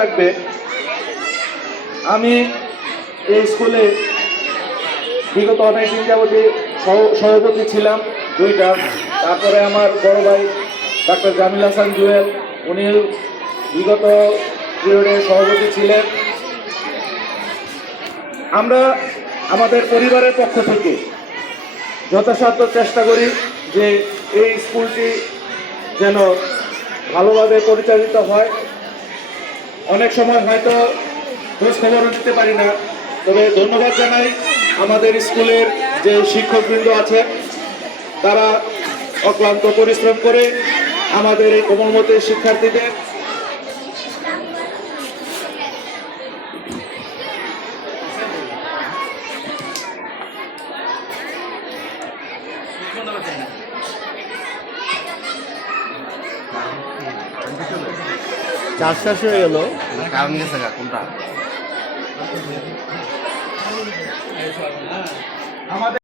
রাখবে। আমি এই স্কুলে বিগত অনেকদিন যাবতীয় সভাপতি ছিলাম দুইটা। তারপরে আমার বড় ভাই ডাক্তার জামিল হাসান জুয়েল, উনি বিগত পিরিয়ডে সভাপতি ছিলেন। আমরা আমাদের পরিবারের পক্ষ থেকে যথাসাধ্য চেষ্টা করি যে এই স্কুলটি যেন ভালোভাবে পরিচালিত হয়। অনেক সময় হয়তো খোঁজ খবরও দিতে পারি না, তবে ধন্যবাদ জানাই আমাদের স্কুলের যে শিক্ষকবৃন্দ আছে, তারা অক্লান্ত পরিশ্রম করে আমাদের এই কোমলমতি শিক্ষার্থীদের চার শেষ হয়ে গেল। কারণ গেছে কোনটা আমাদের